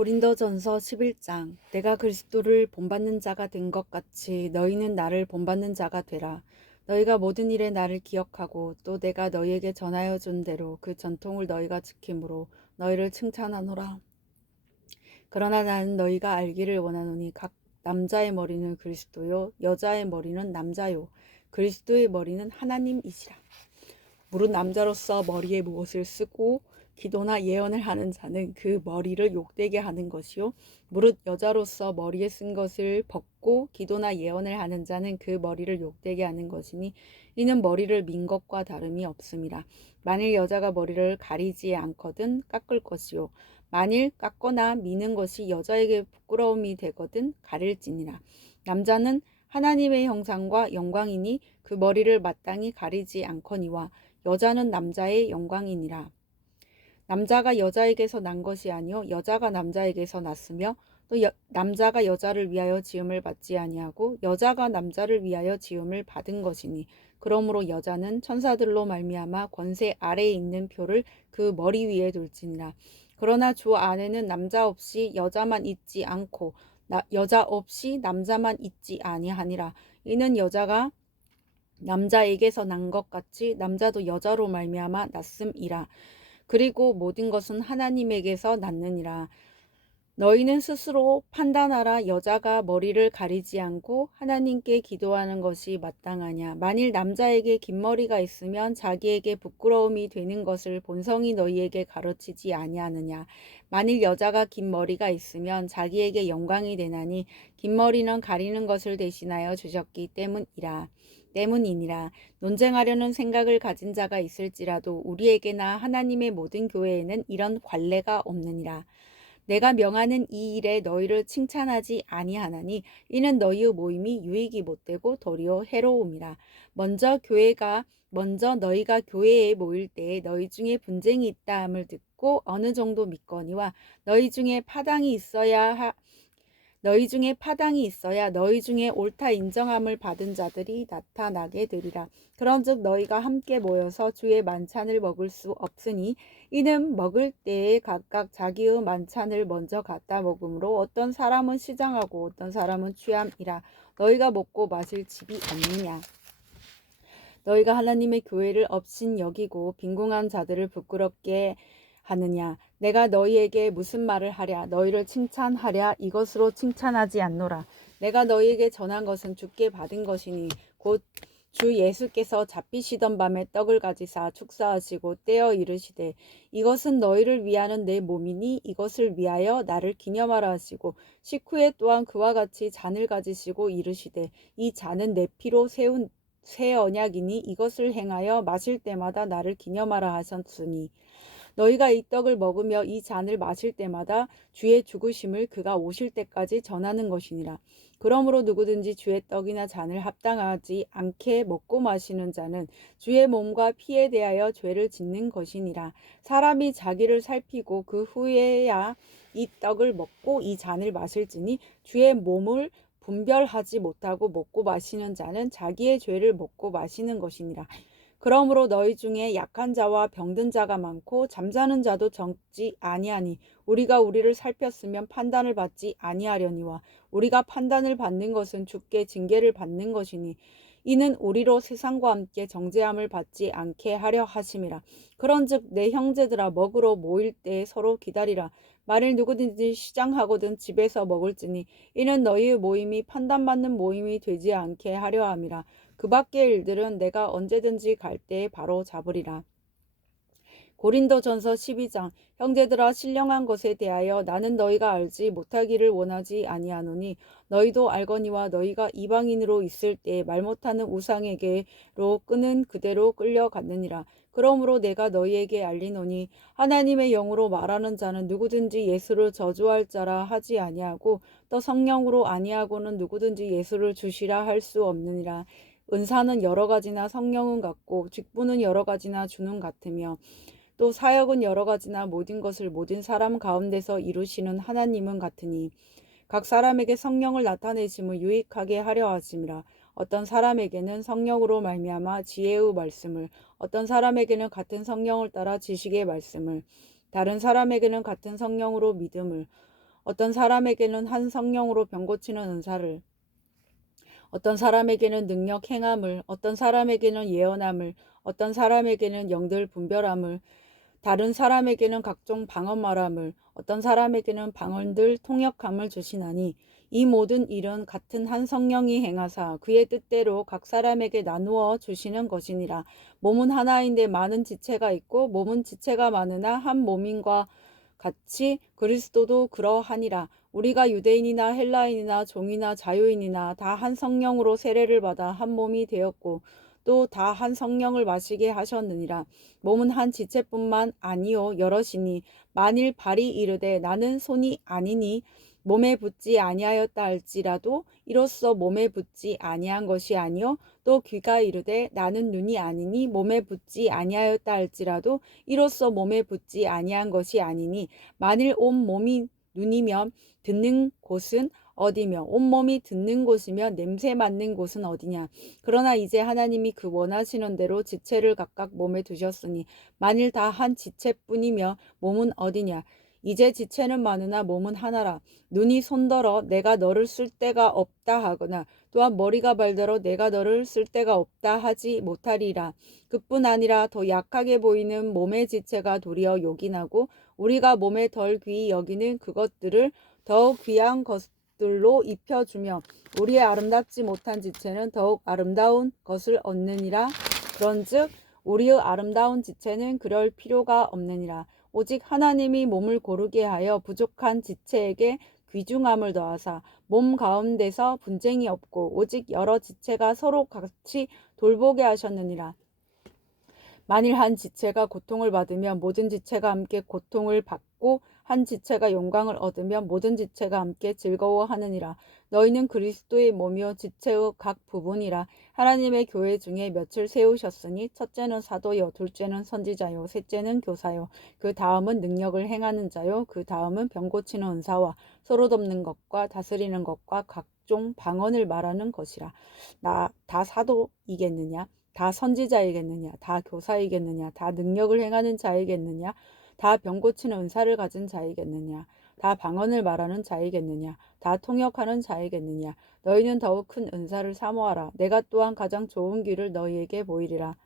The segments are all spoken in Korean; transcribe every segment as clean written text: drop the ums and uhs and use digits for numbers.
고린도전서 11장. 내가 그리스도를 본받는 자가 된 것 같이 너희는 나를 본받는 자가 되라. 너희가 모든 일에 나를 기억하고 또 내가 너희에게 전하여 준 대로 그 전통을 너희가 지킴으로 너희를 칭찬하노라. 그러나 나는 너희가 알기를 원하노니 각 남자의 머리는 그리스도요 여자의 머리는 남자요 그리스도의 머리는 하나님이시라. 무릇 남자로서 머리에 무엇을 쓰고 기도나 예언을 하는 자는 그 머리를 욕되게 하는 것이요 무릇 여자로서 머리에 쓴 것을 벗고 기도나 예언을 하는 자는 그 머리를 욕되게 하는 것이니 이는 머리를 민 것과 다름이 없음이라. 만일 여자가 머리를 가리지 않거든 깎을 것이요 만일 깎거나 미는 것이 여자에게 부끄러움이 되거든 가릴지니라. 남자는 하나님의 형상과 영광이니 그 머리를 마땅히 가리지 않거니와 여자는 남자의 영광이니라. 남자가 여자에게서 난 것이 아니요 여자가 남자에게서 났으며 또 남자가 여자를 위하여 지음을 받지 아니하고 여자가 남자를 위하여 지음을 받은 것이니 그러므로 여자는 천사들로 말미암아 권세 아래에 있는 표를 그 머리 위에 둘지니라. 그러나 주 안에는 남자 없이 여자만 있지 않고 여자 없이 남자만 있지 아니하니라. 이는 여자가 남자에게서 난 것 같이 남자도 여자로 말미암아 났음이라. 그리고 모든 것은 하나님에게서 났느니라. 너희는 스스로 판단하라. 여자가 머리를 가리지 않고 하나님께 기도하는 것이 마땅하냐. 만일 남자에게 긴 머리가 있으면 자기에게 부끄러움이 되는 것을 본성이 너희에게 가르치지 아니하느냐. 만일 여자가 긴 머리가 있으면 자기에게 영광이 되나니 긴 머리는 가리는 것을 대신하여 주셨기 때문이니라. 논쟁하려는 생각을 가진 자가 있을지라도 우리에게나 하나님의 모든 교회에는 이런 관례가 없느니라. 내가 명하는 이 일에 너희를 칭찬하지 아니하나니 이는 너희의 모임이 유익이 못되고 도리어 해로움이라. 먼저 너희가 교회에 모일 때에 너희 중에 분쟁이 있다함을 듣고 어느 정도 믿거니와 너희 중에 파당이 있어야 너희 중에 옳다 인정함을 받은 자들이 나타나게 되리라. 그런즉 너희가 함께 모여서 주의 만찬을 먹을 수 없으니 이는 먹을 때에 각각 자기의 만찬을 먼저 갖다 먹으므로 어떤 사람은 시장하고 어떤 사람은 취함이라. 너희가 먹고 마실 집이 없느냐. 너희가 하나님의 교회를 업신 여기고 빈궁한 자들을 부끄럽게 하느냐. 내가 너희에게 무슨 말을 하랴. 너희를 칭찬하랴. 이것으로 칭찬하지 않노라. 내가 너희에게 전한 것은 주께 받은 것이니 곧 주 예수께서 잡히시던 밤에 떡을 가지사 축사하시고 떼어 이르시되 이것은 너희를 위하는 내 몸이니 이것을 위하여 나를 기념하라 하시고 식후에 또한 그와 같이 잔을 가지시고 이르시되 이 잔은 내 피로 세운 새 언약이니 이것을 행하여 마실 때마다 나를 기념하라 하셨으니 너희가 이 떡을 먹으며 이 잔을 마실 때마다 주의 죽으심을 그가 오실 때까지 전하는 것이니라. 그러므로 누구든지 주의 떡이나 잔을 합당하지 않게 먹고 마시는 자는 주의 몸과 피에 대하여 죄를 짓는 것이니라. 사람이 자기를 살피고 그 후에야 이 떡을 먹고 이 잔을 마실지니 주의 몸을 분별하지 못하고 먹고 마시는 자는 자기의 죄를 먹고 마시는 것이니라. 그러므로 너희 중에 약한 자와 병든 자가 많고 잠자는 자도 적지 아니하니 우리가 우리를 살폈으면 판단을 받지 아니하려니와 우리가 판단을 받는 것은 주께 징계를 받는 것이니 이는 우리로 세상과 함께 정죄함을 받지 않게 하려 하심이라. 그런즉 내 형제들아 먹으러 모일 때 서로 기다리라. 만일 누구든지 시장하거든 집에서 먹을지니 이는 너희의 모임이 판단받는 모임이 되지 않게 하려 함이라. 그 밖의 일들은 내가 언제든지 갈 때에 바로 잡으리라. 고린도전서 12장. 형제들아 신령한 것에 대하여 나는 너희가 알지 못하기를 원하지 아니하노니 너희도 알거니와 너희가 이방인으로 있을 때 말 못하는 우상에게로 끄는 그대로 끌려갔느니라. 그러므로 내가 너희에게 알리노니 하나님의 영으로 말하는 자는 누구든지 예수를 저주할 자라 하지 아니하고 또 성령으로 아니하고는 누구든지 예수를 주시라 할 수 없느니라. 은사는 여러 가지나 성령은 같고 직분은 여러 가지나 주는 같으며 또 사역은 여러 가지나 모든 것을 모든 사람 가운데서 이루시는 하나님은 같으니 각 사람에게 성령을 나타내심을 유익하게 하려 하심이라. 어떤 사람에게는 성령으로 말미암아 지혜의 말씀을, 어떤 사람에게는 같은 성령을 따라 지식의 말씀을, 다른 사람에게는 같은 성령으로 믿음을, 어떤 사람에게는 한 성령으로 병고치는 은사를, 어떤 사람에게는 능력 행함을, 어떤 사람에게는 예언함을, 어떤 사람에게는 영들 분별함을, 다른 사람에게는 각종 방언 말함을, 어떤 사람에게는 방언들 통역함을 주시나니 이 모든 일은 같은 한 성령이 행하사 그의 뜻대로 각 사람에게 나누어 주시는 것이니라. 몸은 하나인데 많은 지체가 있고 몸은 지체가 많으나 한 몸인과 같이 그리스도도 그러하니라. 우리가 유대인이나 헬라인이나 종이나 자유인이나 다 한 성령으로 세례를 받아 한 몸이 되었고 또 다 한 성령을 마시게 하셨느니라. 몸은 한 지체뿐만 아니요 여럿이니 만일 발이 이르되 나는 손이 아니니 몸에 붙지 아니하였다 할지라도 이로써 몸에 붙지 아니한 것이 아니요 또 귀가 이르되 나는 눈이 아니니 몸에 붙지 아니하였다 할지라도 이로써 몸에 붙지 아니한 것이 아니니 만일 온 몸이 눈이면 듣는 곳은 어디며 온몸이 듣는 곳이며 냄새 맡는 곳은 어디냐. 그러나 이제 하나님이 그 원하시는 대로 지체를 각각 몸에 두셨으니 만일 다 한 지체뿐이며 몸은 어디냐. 이제 지체는 많으나 몸은 하나라. 눈이 손더러 내가 너를 쓸 데가 없다 하거나 또한 머리가 발더러 내가 너를 쓸 데가 없다 하지 못하리라. 그뿐 아니라 더 약하게 보이는 몸의 지체가 도리어 요긴하고 우리가 몸에 덜 귀히 여기는 그것들을 더욱 귀한 것들로 입혀주며 우리의 아름답지 못한 지체는 더욱 아름다운 것을 얻느니라. 그런즉 우리의 아름다운 지체는 그럴 필요가 없느니라. 오직 하나님이 몸을 고르게 하여 부족한 지체에게 귀중함을 더하사 몸 가운데서 분쟁이 없고 오직 여러 지체가 서로 같이 돌보게 하셨느니라. 만일 한 지체가 고통을 받으면 모든 지체가 함께 고통을 받고 한 지체가 영광을 얻으면 모든 지체가 함께 즐거워하느니라. 너희는 그리스도의 몸이요 지체의 각 부분이라. 하나님의 교회 중에 몇을 세우셨으니 첫째는 사도요 둘째는 선지자요 셋째는 교사요 그 다음은 능력을 행하는 자요 그 다음은 병 고치는 은사와 서로 돕는 것과 다스리는 것과 각종 방언을 말하는 것이라. 나 다 사도이겠느냐? 다 선지자이겠느냐? 다 교사이겠느냐? 다 능력을 행하는 자이겠느냐? 다 병 고치는 은사를 가진 자이겠느냐? 다 방언을 말하는 자이겠느냐? 다 통역하는 자이겠느냐? 너희는 더욱 큰 은사를 사모하라. 내가 또한 가장 좋은 길을 너희에게 보이리라.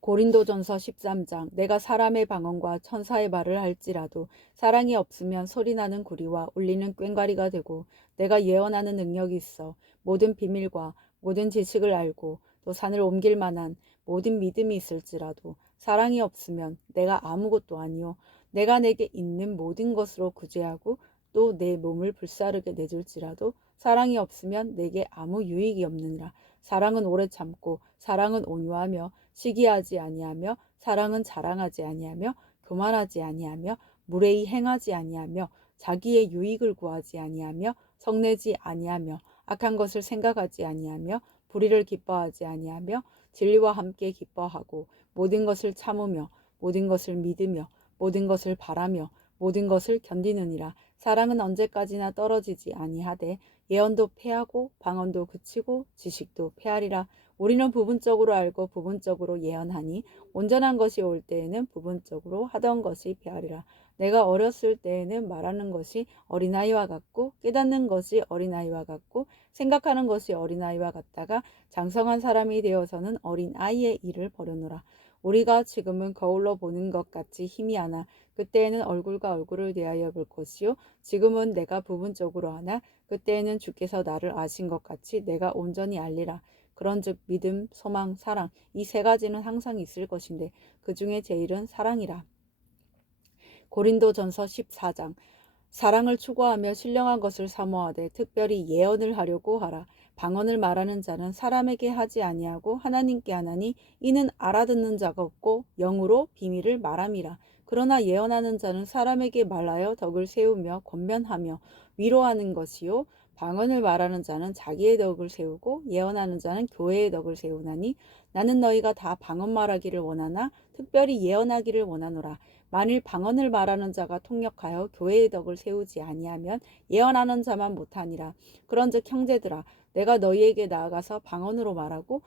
고린도전서 13장. 내가 사람의 방언과 천사의 말을 할지라도 사랑이 없으면 소리나는 구리와 울리는 꽹과리가 되고 내가 예언하는 능력이 있어 모든 비밀과 모든 지식을 알고 또 산을 옮길 만한 모든 믿음이 있을지라도 사랑이 없으면 내가 아무것도 아니요 내가 내게 있는 모든 것으로 구제하고 또 내 몸을 불사르게 내줄지라도 사랑이 없으면 내게 아무 유익이 없느니라. 사랑은 오래 참고 사랑은 온유하며 시기하지 아니하며 사랑은 자랑하지 아니하며 교만하지 아니하며 무례히 행하지 아니하며 자기의 유익을 구하지 아니하며 성내지 아니하며 악한 것을 생각하지 아니하며 불의를 기뻐하지 아니하며 진리와 함께 기뻐하고 모든 것을 참으며 모든 것을 믿으며 모든 것을 바라며 모든 것을 견디느니라. 사랑은 언제까지나 떨어지지 아니하되 예언도 패하고 방언도 그치고 지식도 패하리라. 우리는 부분적으로 알고 부분적으로 예언하니 온전한 것이 올 때에는 부분적으로 하던 것이 패하리라. 내가 어렸을 때에는 말하는 것이 어린아이와 같고 깨닫는 것이 어린아이와 같고 생각하는 것이 어린아이와 같다가 장성한 사람이 되어서는 어린아이의 일을 버려노라. 우리가 지금은 거울로 보는 것 같이 희미하나 그때에는 얼굴과 얼굴을 대하여 볼 것이요 지금은 내가 부분적으로 하나 그때에는 주께서 나를 아신 것 같이 내가 온전히 알리라. 그런즉 믿음, 소망, 사랑 이 세 가지는 항상 있을 것인데 그 중에 제일은 사랑이라. 고린도전서 14장. 사랑을 추구하며 신령한 것을 사모하되 특별히 예언을 하려고 하라. 방언을 말하는 자는 사람에게 하지 아니하고 하나님께 하나니 이는 알아듣는 자가 없고 영으로 비밀을 말함이라. 그러나 예언하는 자는 사람에게 말하여 덕을 세우며 권면하며 위로하는 것이요 방언을 말하는 자는 자기의 덕을 세우고 예언하는 자는 교회의 덕을 세우나니 나는 너희가 다 방언 말하기를 원하나 특별히 예언하기를 원하노라. 만일 방언을 말하는 자가 통역하여 교회의 덕을 세우지 아니하면 예언하는 자만 못하니라. 그런즉 형제들아 내가 너희에게 나아가서 방언으로 말하고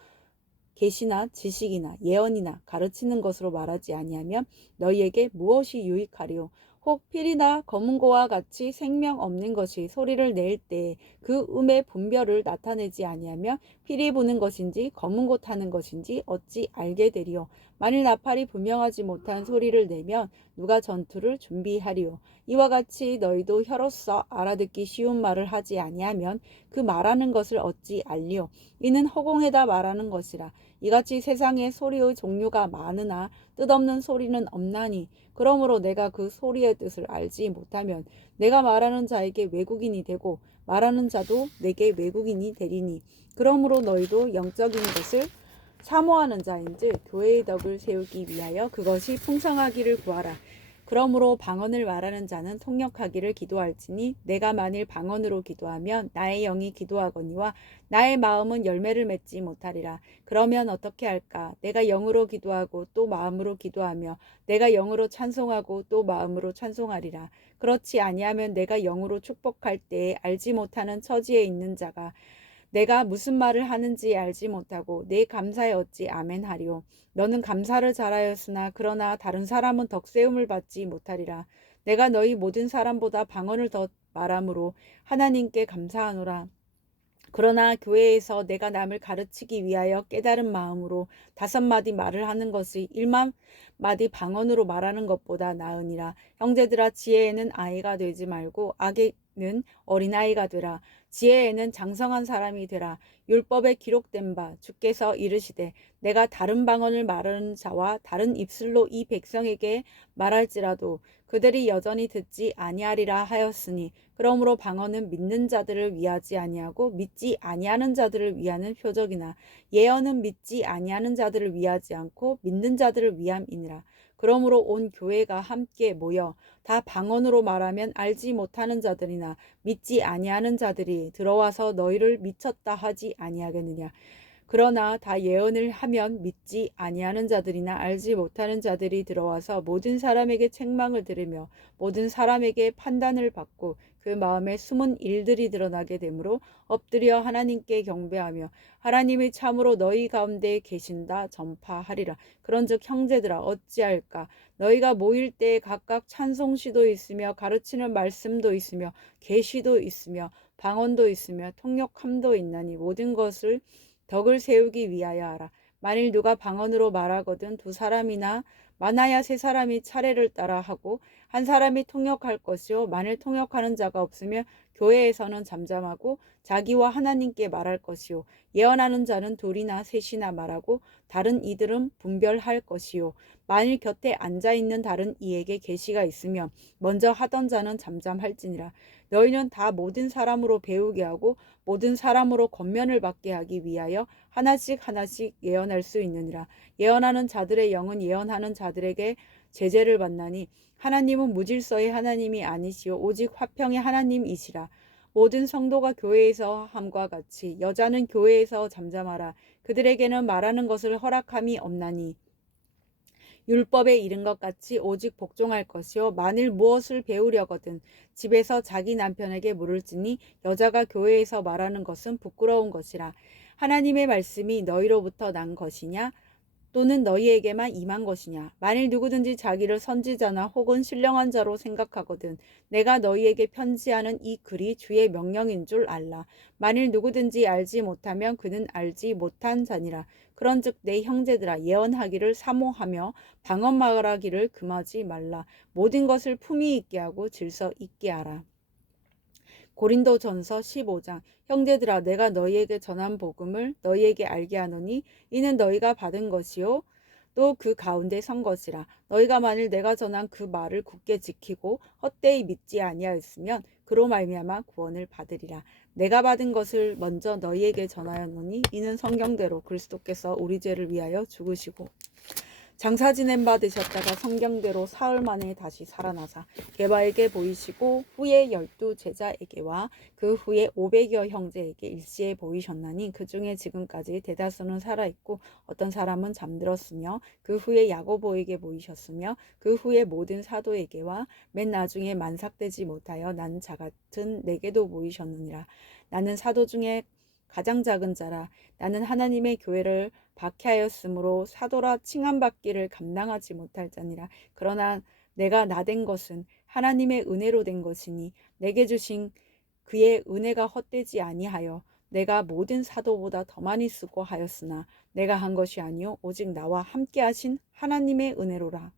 계시나 지식이나 예언이나 가르치는 것으로 말하지 아니하면 너희에게 무엇이 유익하리요. 혹 필이나 검은고와 같이 생명 없는 것이 소리를 낼 때 그 음의 분별을 나타내지 아니하면 필이 부는 것인지 검은고 타는 것인지 어찌 알게 되리요. 만일 나팔이 분명하지 못한 소리를 내면 누가 전투를 준비하리요. 이와 같이 너희도 혀로서 알아듣기 쉬운 말을 하지 아니하면 그 말하는 것을 어찌 알리요. 이는 허공에다 말하는 것이라. 이같이 세상에 소리의 종류가 많으나 뜻없는 소리는 없나니 그러므로 내가 그 소리의 뜻을 알지 못하면 내가 말하는 자에게 외국인이 되고 말하는 자도 내게 외국인이 되리니 그러므로 너희도 영적인 것을 사모하는 자인즉 교회의 덕을 세우기 위하여 그것이 풍성하기를 구하라. 그러므로 방언을 말하는 자는 통역하기를 기도할지니 내가 만일 방언으로 기도하면 나의 영이 기도하거니와 나의 마음은 열매를 맺지 못하리라. 그러면 어떻게 할까? 내가 영으로 기도하고 또 마음으로 기도하며 내가 영으로 찬송하고 또 마음으로 찬송하리라. 그렇지 아니하면 내가 영으로 축복할 때에 알지 못하는 처지에 있는 자가 내가 무슨 말을 하는지 알지 못하고 내 감사에 어찌 아멘하리오. 너는 감사를 잘하였으나 그러나 다른 사람은 덕세움을 받지 못하리라. 내가 너희 모든 사람보다 방언을 더 말함으로 하나님께 감사하노라. 그러나 교회에서 내가 남을 가르치기 위하여 깨달은 마음으로 5마디 말을 하는 것이 1마디 방언으로 말하는 것보다 나으니라. 형제들아 지혜에는 아이가 되지 말고 악에는 어린아이가 되라. 지혜에는 장성한 사람이 되라. 율법에 기록된 바 주께서 이르시되 내가 다른 방언을 말하는 자와 다른 입술로 이 백성에게 말할지라도 그들이 여전히 듣지 아니하리라 하였으니 그러므로 방언은 믿는 자들을 위하지 아니하고 믿지 아니하는 자들을 위하는 표적이나 예언은 믿지 아니하는 자들을 위하지 않고 믿는 자들을 위함이니라. 그러므로 온 교회가 함께 모여 다 방언으로 말하면 알지 못하는 자들이나 믿지 아니하는 자들이 들어와서 너희를 미쳤다 하지 아니하겠느냐. 그러나 다 예언을 하면 믿지 아니하는 자들이나 알지 못하는 자들이 들어와서 모든 사람에게 책망을 들으며 모든 사람에게 판단을 받고 그 마음에 숨은 일들이 드러나게 되므로 엎드려 하나님께 경배하며 하나님이 참으로 너희 가운데 계신다 전파하리라. 그런즉 형제들아 어찌할까? 너희가 모일 때에 각각 찬송시도 있으며 가르치는 말씀도 있으며 계시도 있으며 방언도 있으며 통역함도 있나니 모든 것을 덕을 세우기 위하여 하라. 만일 누가 방언으로 말하거든 2사람이나 많아야 3사람이 차례를 따라 하고 한 사람이 통역할 것이요 만일 통역하는 자가 없으면 교회에서는 잠잠하고 자기와 하나님께 말할 것이요 예언하는 자는 2이나 3이나 말하고 다른 이들은 분별할 것이요 만일 곁에 앉아 있는 다른 이에게 계시가 있으면 먼저 하던 자는 잠잠할지니라. 너희는 다 모든 사람으로 배우게 하고 모든 사람으로 권면을 받게 하기 위하여 하나씩 하나씩 예언할 수 있느니라. 예언하는 자들의 영은 예언하는 자들에게 제재를 받나니 하나님은 무질서의 하나님이 아니시오 오직 화평의 하나님이시라. 모든 성도가 교회에서 함과 같이 여자는 교회에서 잠잠하라. 그들에게는 말하는 것을 허락함이 없나니 율법에 이른 것 같이 오직 복종할 것이요 만일 무엇을 배우려거든 집에서 자기 남편에게 물을지니 여자가 교회에서 말하는 것은 부끄러운 것이라. 하나님의 말씀이 너희로부터 난 것이냐 또는 너희에게만 임한 것이냐. 만일 누구든지 자기를 선지자나 혹은 신령한 자로 생각하거든 내가 너희에게 편지하는 이 글이 주의 명령인 줄 알라. 만일 누구든지 알지 못하면 그는 알지 못한 자니라. 그런즉 내 형제들아 예언하기를 사모하며 방언 말하기를 금하지 말라. 모든 것을 품위 있게 하고 질서 있게 하라. 고린도전서 15장 형제들아 내가 너희에게 전한 복음을 너희에게 알게 하노니 이는 너희가 받은 것이요 또 그 가운데 선 것이라. 너희가 만일 내가 전한 그 말을 굳게 지키고 헛되이 믿지 아니하였으면 그로 말미암아 구원을 받으리라. 내가 받은 것을 먼저 너희에게 전하였노니 이는 성경대로 그리스도께서 우리 죄를 위하여 죽으시고 장사 지낸 바 되셨다가 성경대로 사흘 만에 다시 살아나사 게바에게 보이시고 후에 12제자에게와 그 후에 500여 형제에게 일시에 보이셨나니 그 중에 지금까지 대다수는 살아있고 어떤 사람은 잠들었으며 그 후에 야고보에게 보이셨으며 그 후에 모든 사도에게와 맨 나중에 만삭되지 못하여 난 자 같은 내게도 보이셨느니라. 나는 사도 중에 가장 작은 자라. 나는 하나님의 교회를 박해하였으므로 사도라 칭함받기를 감당하지 못할 자니라. 그러나 내가 나된 것은 하나님의 은혜로 된 것이니 내게 주신 그의 은혜가 헛되지 아니하여 내가 모든 사도보다 더 많이 수고하였으나 내가 한 것이 아니요 오직 나와 함께 하신 하나님의 은혜로라.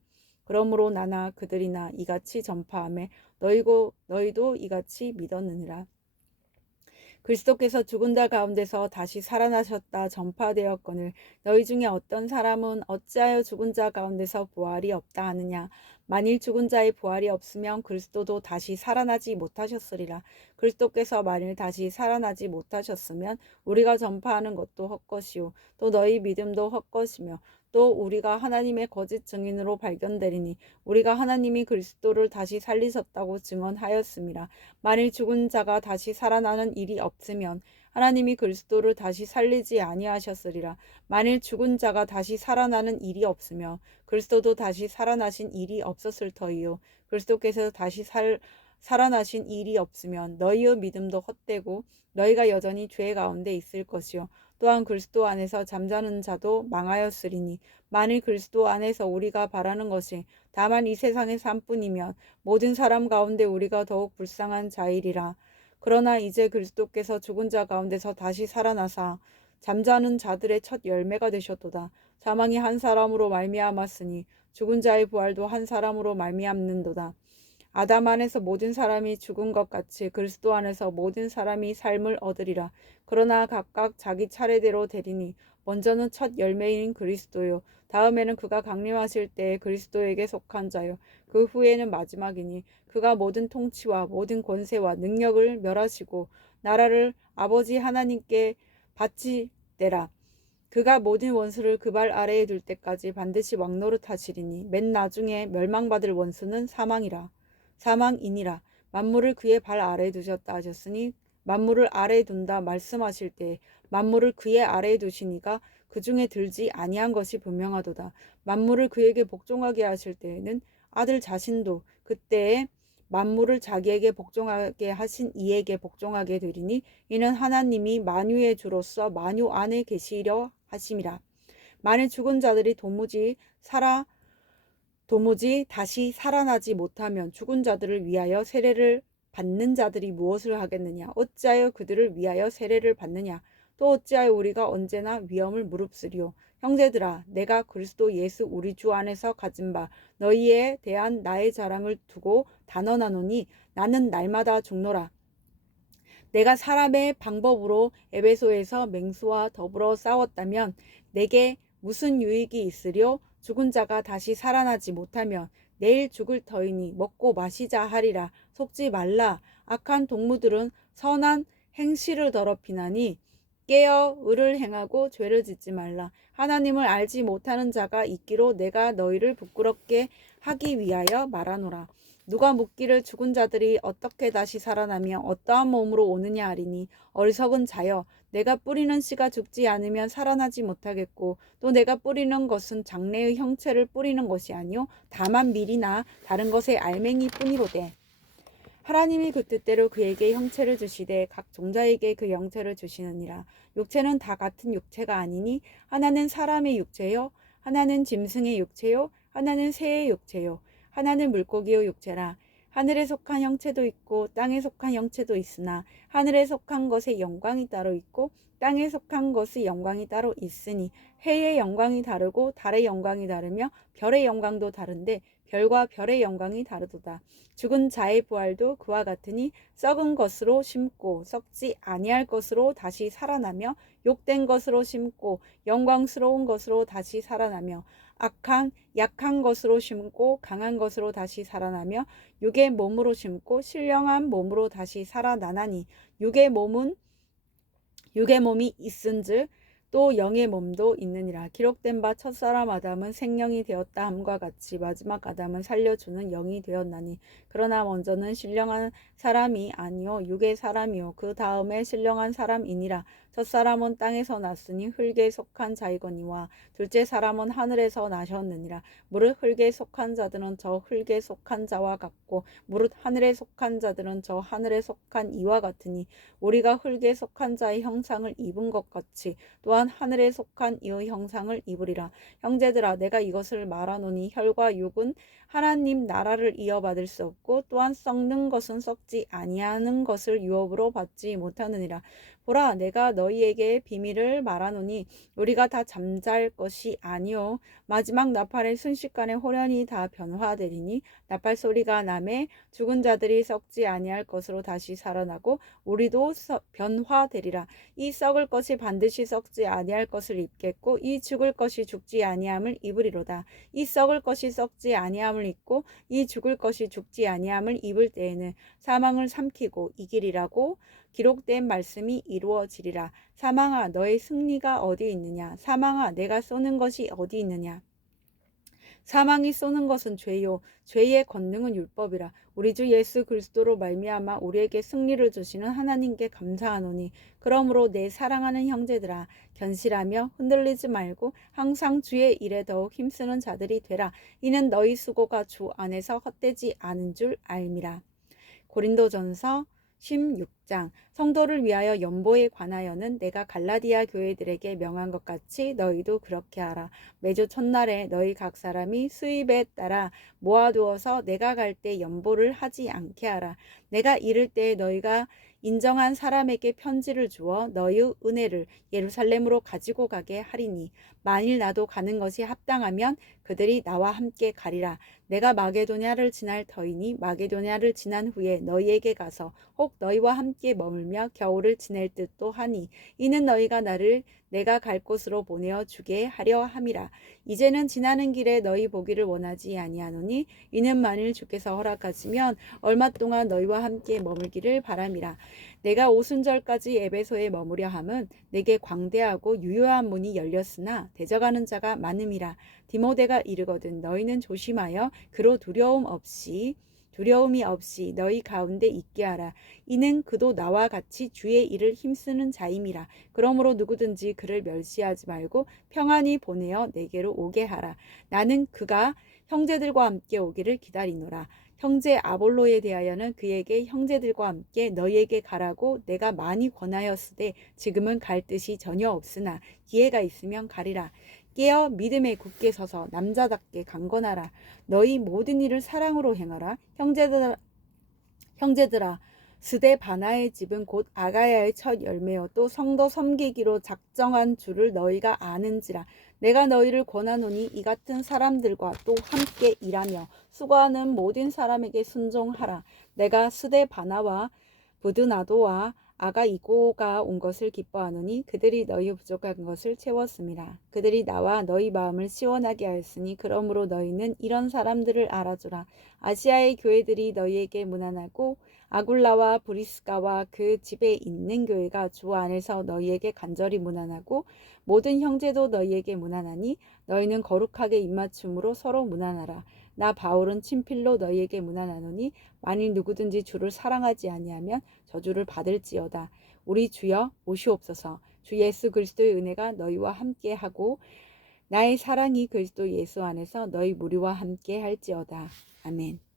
그러므로 나나 그들이나 이같이 전파하며 너희도 이같이 믿었느니라. 그리스도께서 죽은 자 가운데서 다시 살아나셨다 전파되었거늘 너희 중에 어떤 사람은 어찌하여 죽은 자 가운데서 부활이 없다 하느냐. 만일 죽은 자의 부활이 없으면 그리스도도 다시 살아나지 못하셨으리라. 그리스도께서 만일 다시 살아나지 못하셨으면 우리가 전파하는 것도 헛것이요 또 너희 믿음도 헛것이며 또 우리가 하나님의 거짓 증인으로 발견되리니 우리가 하나님이 그리스도를 다시 살리셨다고 증언하였음이라. 만일 죽은 자가 다시 살아나는 일이 없으면 하나님이 그리스도를 다시 살리지 아니하셨으리라. 만일 죽은 자가 다시 살아나는 일이 없으면 그리스도도 다시 살아나신 일이 없었을 터이요 그리스도께서 다시 살아나신 일이 없으면 너희의 믿음도 헛되고 너희가 여전히 죄 가운데 있을 것이요 또한 그리스도 안에서 잠자는 자도 망하였으리니 만일 그리스도 안에서 우리가 바라는 것이 다만 이 세상의 삶뿐이면 모든 사람 가운데 우리가 더욱 불쌍한 자이리라. 그러나 이제 그리스도께서 죽은 자 가운데서 다시 살아나사 잠자는 자들의 첫 열매가 되셨도다. 사망이 한 사람으로 말미암았으니 죽은 자의 부활도 한 사람으로 말미암는도다. 아담 안에서 모든 사람이 죽은 것 같이 그리스도 안에서 모든 사람이 삶을 얻으리라. 그러나 각각 자기 차례대로 되리니 먼저는 첫 열매인 그리스도요 다음에는 그가 강림하실 때에 그리스도에게 속한 자요 그 후에는 마지막이니 그가 모든 통치와 모든 권세와 능력을 멸하시고 나라를 아버지 하나님께 바치되라. 그가 모든 원수를 그 발 아래에 둘 때까지 반드시 왕노릇하시리니 맨 나중에 멸망받을 원수는 사망이니라. 만물을 그의 발 아래에 두셨다 하셨으니 만물을 아래에 둔다 말씀하실 때 만물을 그의 아래에 두시니가 그 중에 들지 아니한 것이 분명하도다. 만물을 그에게 복종하게 하실 때에는 아들 자신도 그때에 만물을 자기에게 복종하게 하신 이에게 복종하게 되리니 이는 하나님이 만유의 주로서 만유 안에 계시려 하심이라. 만일 죽은 자들이 도무지 다시 살아나지 못하면 죽은 자들을 위하여 세례를 받는 자들이 무엇을 하겠느냐? 어찌하여 그들을 위하여 세례를 받느냐? 또 어찌하여 우리가 언제나 위험을 무릅쓰리요? 형제들아, 내가 그리스도 예수 우리 주 안에서 가진 바 너희에 대한 나의 자랑을 두고 단언하노니 나는 날마다 죽노라. 내가 사람의 방법으로 에베소에서 맹수와 더불어 싸웠다면 내게 무슨 유익이 있으려? 죽은 자가 다시 살아나지 못하면 내일 죽을 터이니 먹고 마시자 하리라. 속지 말라. 악한 동무들은 선한 행실을 더럽히나니 깨어 의를 행하고 죄를 짓지 말라. 하나님을 알지 못하는 자가 있기로 내가 너희를 부끄럽게 하기 위하여 말하노라. 누가 묻기를 죽은 자들이 어떻게 다시 살아나며 어떠한 몸으로 오느냐 하리니 어리석은 자여 내가 뿌리는 씨가 죽지 않으면 살아나지 못하겠고 또 내가 뿌리는 것은 장래의 형체를 뿌리는 것이 아니요 다만 밀이나 다른 것의 알맹이 뿐이로되 하나님이 그 뜻대로 그에게 형체를 주시되 각 종자에게 그 형체를 주시느니라. 육체는 다 같은 육체가 아니니 하나는 사람의 육체요 하나는 짐승의 육체요 하나는 새의 육체요 하나는 물고기의 육체라. 하늘에 속한 형체도 있고 땅에 속한 형체도 있으나 하늘에 속한 것의 영광이 따로 있고 땅에 속한 것의 영광이 따로 있으니 해의 영광이 다르고 달의 영광이 다르며 별의 영광도 다른데 별과 별의 영광이 다르도다. 죽은 자의 부활도 그와 같으니 썩은 것으로 심고 썩지 아니할 것으로 다시 살아나며 욕된 것으로 심고 영광스러운 것으로 다시 살아나며 약한 것으로 심고 강한 것으로 다시 살아나며 육의 몸으로 심고 신령한 몸으로 다시 살아나나니 육의 몸이 있은즉 또 영의 몸도 있느니라. 기록된 바 첫사람 아담은 생명이 되었다 함과 같이 마지막 아담은 살려주는 영이 되었나니 그러나 먼저는 신령한 사람이 아니요 육의 사람이요 그 다음에 신령한 사람이니라. 첫사람은 땅에서 났으니 흙에 속한 자이거니와 둘째 사람은 하늘에서 나셨느니라. 무릇 흙에 속한 자들은 저 흙에 속한 자와 같고 무릇 하늘에 속한 자들은 저 하늘에 속한 이와 같으니 우리가 흙에 속한 자의 형상을 입은 것 같이 또한 하늘에 속한 이의 형상을 입으리라. 형제들아 내가 이것을 말하노니 혈과 육은 하나님 나라를 이어받을 수 없고 또한 썩는 것은 썩지 아니하는 것을 유업으로 받지 못하느니라. 보라 내가 너희에게 비밀을 말하노니 우리가 다 잠잘 것이 아니요 마지막 나팔의 순식간에 호련히 다 변화되리니 나팔 소리가 나매 죽은 자들이 썩지 아니할 것으로 다시 살아나고 우리도 변화되리라. 이 썩을 것이 반드시 썩지 아니할 것을 입겠고 이 죽을 것이 죽지 아니함을 입으리로다. 이 썩을 것이 썩지 아니함을 입고 이 죽을 것이 죽지 아니함을 입을 때에는 사망을 삼키고 이기리라고 기록된 말씀이 이루어지리라. 사망아 너의 승리가 어디 있느냐? 사망아 내가 쏘는 것이 어디 있느냐? 사망이 쏘는 것은 죄요 죄의 권능은 율법이라. 우리 주 예수 그리스도로 말미암아 우리에게 승리를 주시는 하나님께 감사하노니 그러므로 내 사랑하는 형제들아 견실하며 흔들리지 말고 항상 주의 일에 더욱 힘쓰는 자들이 되라. 이는 너희 수고가 주 안에서 헛되지 않은 줄 알미라. 고린도전서 16장 성도를 위하여 연보에 관하여는 내가 갈라디아 교회들에게 명한 것 같이 너희도 그렇게 하라. 매주 첫날에 너희 각 사람이 수입에 따라 모아두어서 내가 갈 때 연보를 하지 않게 하라. 내가 이를 때 너희가 인정한 사람에게 편지를 주어 너희 은혜를 예루살렘으로 가지고 가게 하리니 만일 나도 가는 것이 합당하면 그들이 나와 함께 가리라. 내가 마게도냐를 지날 터이니 마게도냐를 지난 후에 너희에게 가서 혹 너희와 함께 머물며 겨울을 지낼 듯도 하니 이는 너희가 나를 내가 갈 곳으로 보내어 주게 하려 함이라. 이제는 지나는 길에 너희 보기를 원하지 아니하노니 이는 만일 주께서 허락하시면 얼마 동안 너희와 함께 머물기를 바람이라. 내가 오순절까지 에베소에 머무려 함은 내게 광대하고 유효한 문이 열렸으나 대적하는 자가 많음이라. 디모데가 이르거든 너희는 조심하여 그로 두려움이 없이 너희 가운데 있게 하라. 이는 그도 나와 같이 주의 일을 힘쓰는 자임이라. 그러므로 누구든지 그를 멸시하지 말고 평안히 보내어 내게로 오게 하라. 나는 그가 형제들과 함께 오기를 기다리노라. 형제 아볼로에 대하여는 그에게 형제들과 함께 너희에게 가라고 내가 많이 권하였으되 지금은 갈 뜻이 전혀 없으나 기회가 있으면 가리라. 깨어 믿음에 굳게 서서 남자답게 강건하라. 너희 모든 일을 사랑으로 행하라. 형제들아 스데바나의 집은 곧 아가야의 첫 열매요 또 성도 섬기기로 작정한 줄을 너희가 아는지라. 내가 너희를 권하노니 이 같은 사람들과 또 함께 일하며 수고하는 모든 사람에게 순종하라. 내가 스데바나와 부드나도와 아가이고가 온 것을 기뻐하노니 그들이 너희 부족한 것을 채웠음이라. 그들이 나와 너희 마음을 시원하게 하였으니 그러므로 너희는 이런 사람들을 알아주라. 아시아의 교회들이 너희에게 무난하고 아굴라와 브리스가와 그 집에 있는 교회가 주 안에서 너희에게 간절히 무난하고 모든 형제도 너희에게 무난하니 너희는 거룩하게 입맞춤으로 서로 무난하라. 나 바울은 친필로 너희에게 무난하노니 만일 누구든지 주를 사랑하지 아니하면 저주를 받을지어다. 우리 주여 오시옵소서. 주 예수 그리스도의 은혜가 너희와 함께 하고 나의 사랑이 그리스도 예수 안에서 너희 무리와 함께 할지어다. 아멘.